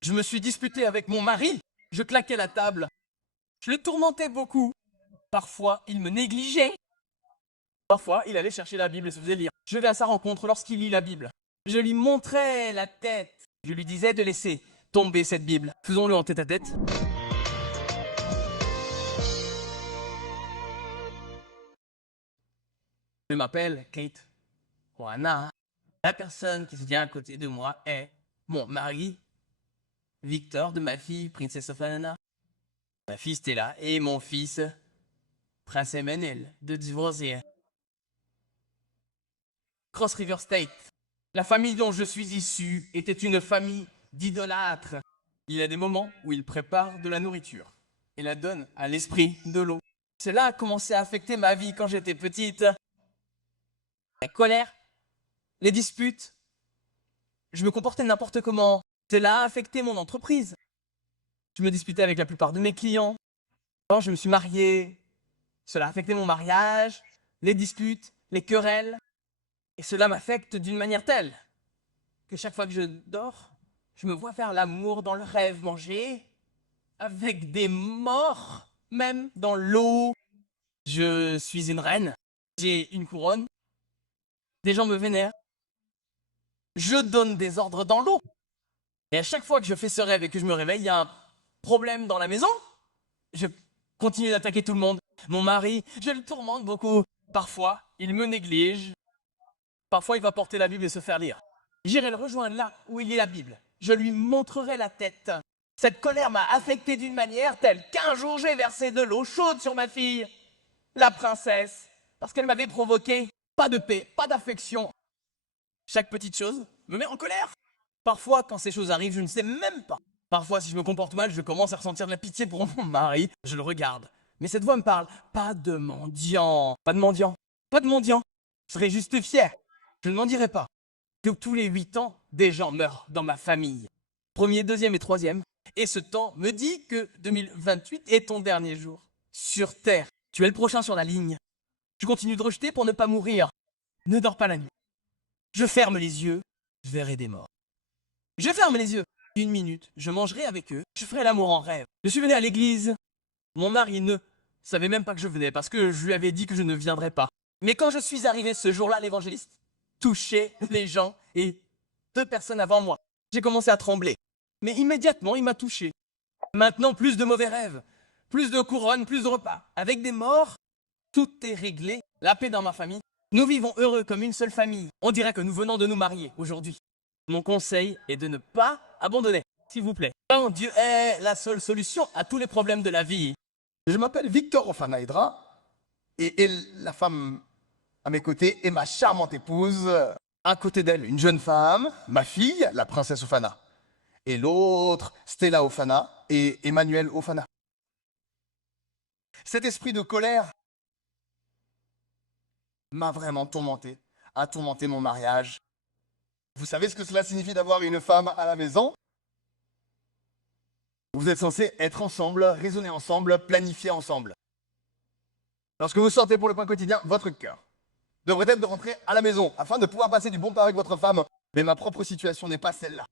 Je me suis disputé avec mon mari. Je claquais la table. Je le tourmentais beaucoup. Parfois, il me négligeait. Parfois, il allait chercher la Bible et se faisait lire. Je vais à sa rencontre lorsqu'il lit la Bible. Je lui montrais la tête. Je lui disais de laisser tomber cette Bible. Faisons-le en tête-à-tête. Je m'appelle Kate Juana. La personne qui se tient à côté de moi est mon mari, Victor, de ma fille, Princesse Ofana. Ma fille Stella et mon fils, Prince Emmanuel, de divorcer. Cross River State. La famille dont je suis issu était une famille d'idolâtres. Il y a des moments où ils préparent de la nourriture et la donnent à l'esprit de l'eau. Cela a commencé à affecter ma vie quand j'étais petite. La colère, les disputes, je me comportais n'importe comment. Cela a affecté mon entreprise. Je me disputais avec la plupart de mes clients. Quand je me suis marié, cela a affecté mon mariage, les disputes, les querelles. Et cela m'affecte d'une manière telle que chaque fois que je dors, je me vois faire l'amour dans le rêve, manger avec des morts, même dans l'eau. Je suis une reine, j'ai une couronne, des gens me vénèrent. Je donne des ordres dans l'eau. Et à chaque fois que je fais ce rêve et que je me réveille, il y a un problème dans la maison. Je continue d'attaquer tout le monde. Mon mari, je le tourmente beaucoup. Parfois, il me néglige. Parfois, il va porter la Bible et se faire lire. J'irai le rejoindre là où il lit la Bible. Je lui montrerai la tête. Cette colère m'a affecté d'une manière telle qu'un jour j'ai versé de l'eau chaude sur ma fille, la princesse, parce qu'elle m'avait provoqué. Pas de paix, pas d'affection. Chaque petite chose me met en colère. Parfois, quand ces choses arrivent, je ne sais même pas. Parfois, si je me comporte mal, je commence à ressentir de la pitié pour mon mari. Je le regarde. Mais cette voix me parle. Pas de mendiant. Pas de mendiant. Pas de mendiant. Je serais juste fier. Je ne m'en dirai pas. Que tous les 8 ans, des gens meurent dans ma famille. Premier, deuxième et troisième. Et ce temps me dit que 2028 est ton dernier jour. Sur Terre. Tu es le prochain sur la ligne. Je continue de rejeter pour ne pas mourir. Ne dors pas la nuit. Je ferme les yeux. Je verrai des morts. Je ferme les yeux. Une minute, je mangerai avec eux. Je ferai l'amour en rêve. Je suis venu à l'église. Mon mari ne savait même pas que je venais parce que je lui avais dit que je ne viendrais pas. Mais quand je suis arrivé ce jour-là, l'évangéliste touchait les gens et 2 personnes avant moi. J'ai commencé à trembler. Mais immédiatement, il m'a touché. Maintenant, plus de mauvais rêves, plus de couronnes, plus de repas. Avec des morts, tout est réglé. La paix dans ma famille. Nous vivons heureux comme une seule famille. On dirait que nous venons de nous marier aujourd'hui. Mon conseil est de ne pas abandonner, s'il vous plaît. Quand Dieu est la seule solution à tous les problèmes de la vie. Je m'appelle Victor Ofanaïdra et la femme à mes côtés est ma charmante épouse. À côté d'elle, une jeune femme, ma fille, la princesse Ofana. Et l'autre, Stella Ofana et Emmanuel Ofana. Cet esprit de colère m'a vraiment tourmenté, a tourmenté mon mariage. Vous savez ce que cela signifie d'avoir une femme à la maison? Vous êtes censés être ensemble, raisonner ensemble, planifier ensemble. Lorsque vous sortez pour le pain quotidien, votre cœur devrait être de rentrer à la maison afin de pouvoir passer du bon temps avec votre femme. Mais ma propre situation n'est pas celle-là.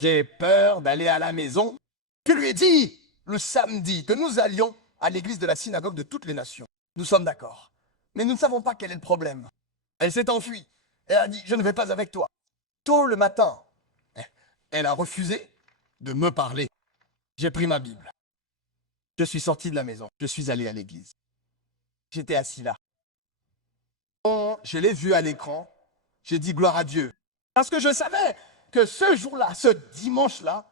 J'ai peur d'aller à la maison. Je lui ai dit le samedi que nous allions à l'église de la synagogue de toutes les nations. Nous sommes d'accord. Mais nous ne savons pas quel est le problème. Elle s'est enfuie. Elle a dit, je ne vais pas avec toi. Tôt le matin, elle a refusé de me parler. J'ai pris ma Bible. Je suis sorti de la maison. Je suis allé à l'église. J'étais assis là. Je l'ai vu à l'écran. J'ai dit gloire à Dieu. Parce que je savais que ce jour-là, ce dimanche-là,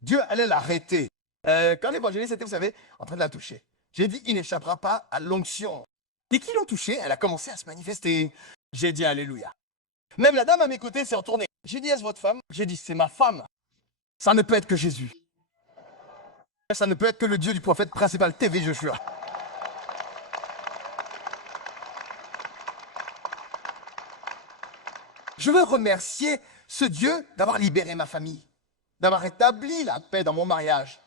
Dieu allait l'arrêter. Quand l'évangéliste était, vous savez, en train de la toucher, j'ai dit, il n'échappera pas à l'onction. Dès qu'ils l'ont touchée, elle a commencé à se manifester. J'ai dit Alléluia. Même la dame à mes côtés s'est retournée. J'ai dit, est-ce votre femme? J'ai dit, c'est ma femme. Ça ne peut être que Jésus. Ça ne peut être que le Dieu du prophète principal TV Joshua. Je veux remercier ce Dieu d'avoir libéré ma famille, d'avoir établi la paix dans mon mariage.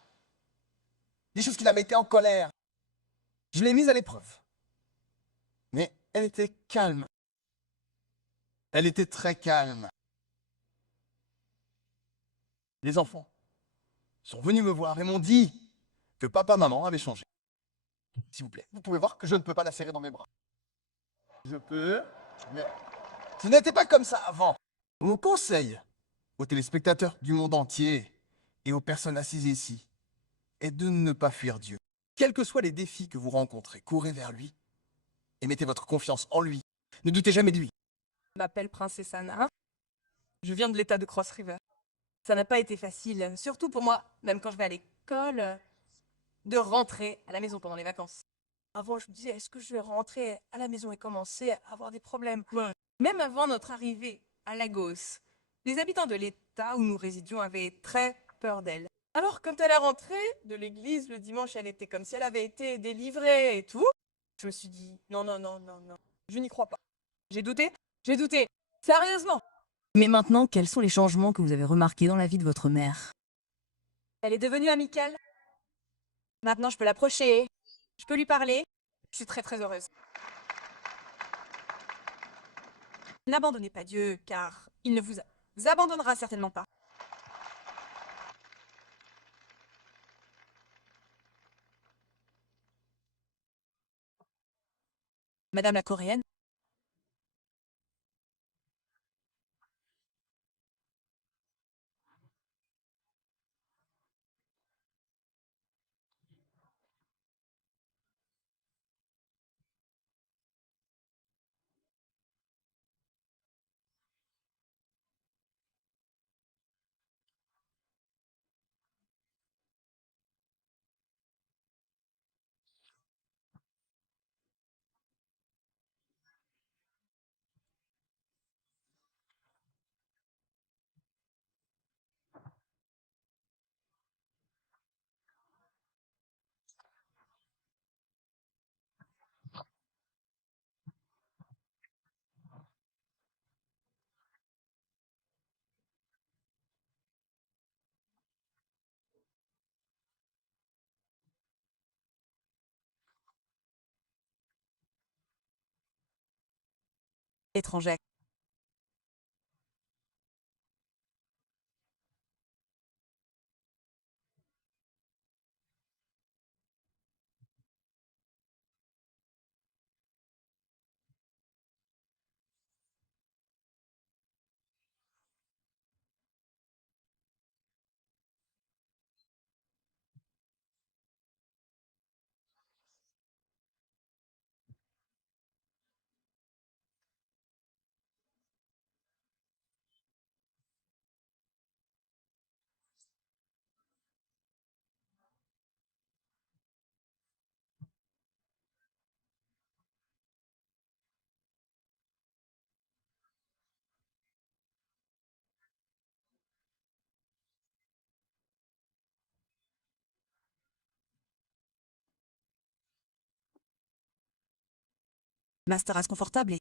Des choses qui la mettaient en colère. Je l'ai mise à l'épreuve. Mais elle était calme. Elle était très calme. Les enfants sont venus me voir et m'ont dit que papa-maman avait changé. S'il vous plaît, vous pouvez voir que je ne peux pas la serrer dans mes bras. Je peux, mais ce n'était pas comme ça avant. Mon conseil aux téléspectateurs du monde entier et aux personnes assises ici est de ne pas fuir Dieu. Quels que soient les défis que vous rencontrez, courez vers lui et mettez votre confiance en lui. Ne doutez jamais de lui. Je m'appelle Princesse Anna. Je viens de l'état de Cross River. Ça n'a pas été facile, surtout pour moi, même quand je vais à l'école, de rentrer à la maison pendant les vacances. Avant, je me disais, est-ce que je vais rentrer à la maison et commencer à avoir des problèmes? Même avant notre arrivée à Lagos, les habitants de l'état où nous résidions avaient très peur d'elle. Alors, quand elle est rentrée de l'église le dimanche, elle était comme si elle avait été délivrée et tout. Je me suis dit, non, non, non, non, non, je n'y crois pas. J'ai douté, sérieusement. Mais maintenant, quels sont les changements que vous avez remarqués dans la vie de votre mère? Elle est devenue amicale. Maintenant, je peux l'approcher, je peux lui parler. Je suis très très heureuse. N'abandonnez pas Dieu, car il ne vous abandonnera certainement pas. Madame la Coréenne, étrangère. Master confortable et